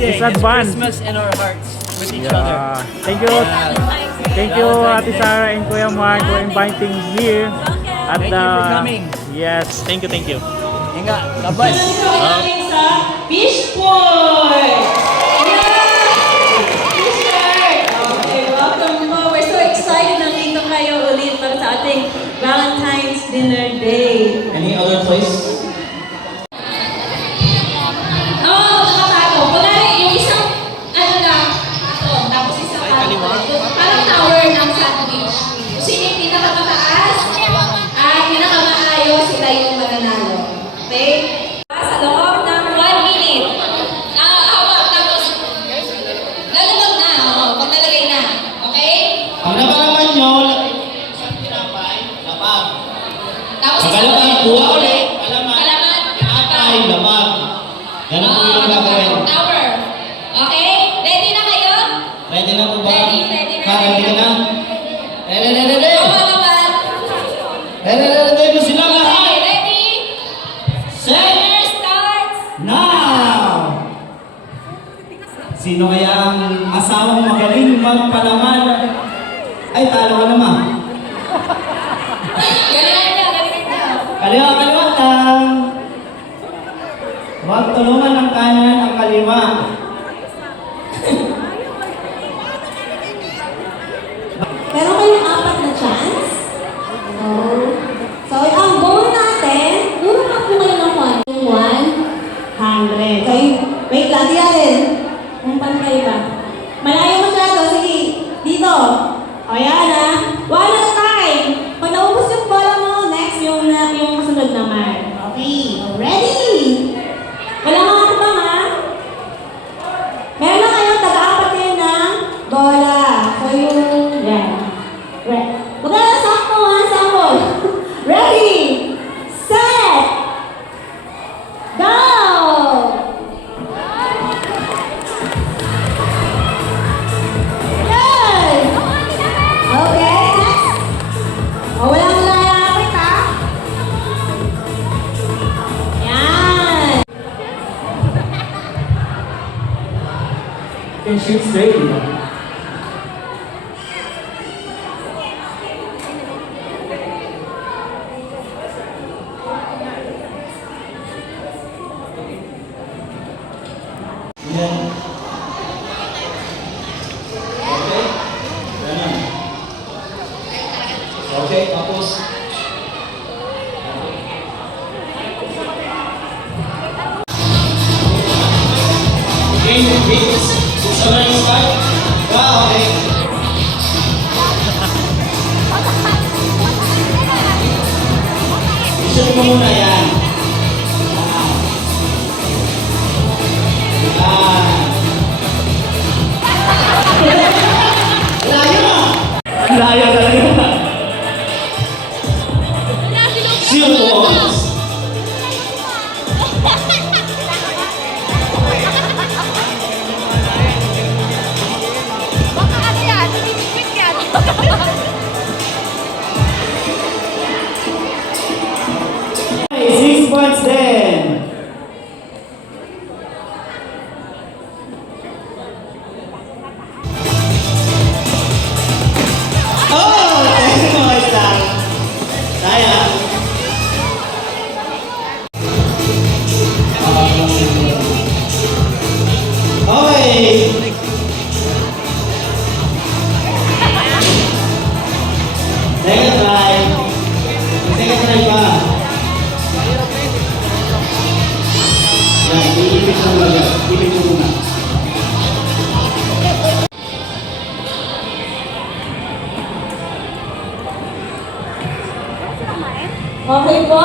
ending. It's advanced. Christmas in our hearts with each other. Thank you. Thank you, Ate Sarah and Kuya Mark for inviting here. At, Thank you for coming. Yes, thank you, thank you. Inga, God bless. Sa Fishport! Okay, welcome po. We're so excited nandito kayo ulit para sa ating Valentine's Dinner Day. Any other place? Oo, nakatago. Kunwari, yung isang, ano lang, tapos isang parang tower ng sandwich. Kung sino yung pinakamataas, pinakamaayos, sila yung mananalo. Okay? Sa loob ng 1 minute. Tapos, lalabag na. Pag nalagay na. Okay? Ang naman nyo, isang tinapay, lapag. Tapos, Pagkalaman, kuha ulit, Kalaman. atay, lapag. Ganun po yung gagawin. Tower. Okay? Ready na kayo? Ready na po ba? Ready na. Ready ka na? Ready. Mga naman. Ready mo sila lahat. Okay, ready? Set. Timer starts. Now! Sino kaya ang asawang magaling magpalaman? Ay, talo ka naman. Galingan niya. Kaliwa lang. Huwag tulungan ng kanan ang kaliwa. Meron kayong 4 na chance. So, ang goal natin, duro na po kayo ng 100. So, wait lang, di natin. Kung pantay ba? Malayo masyado, sige. Dito. O yan ha. 1 at a time. Pag naubos yung bola mo, next yung kasunod naman. Okay. Ready? Kailangan ko ba ha? Meron na kayo, taga-4 kayo ng bola. So, yung, yan. Huwag na lang sakto ha, sample. Ready, set, go! Good! Okay, next. Walang lalapit ha. Yan. You can shoot straight. Yan. Okay? Ganun. Okay, tapos. Okay, sabay start. Wow, okay. Isunod mo muna yan. Layo na! Layo talaga. Zero points. Baka ano yan? Quick yan. Okay, 6 points then. Oh! 10 points lang. Kaya. Okay. Second try. Second try pa. Yan, iipit mo muna. Iipit mo muna. Okay po.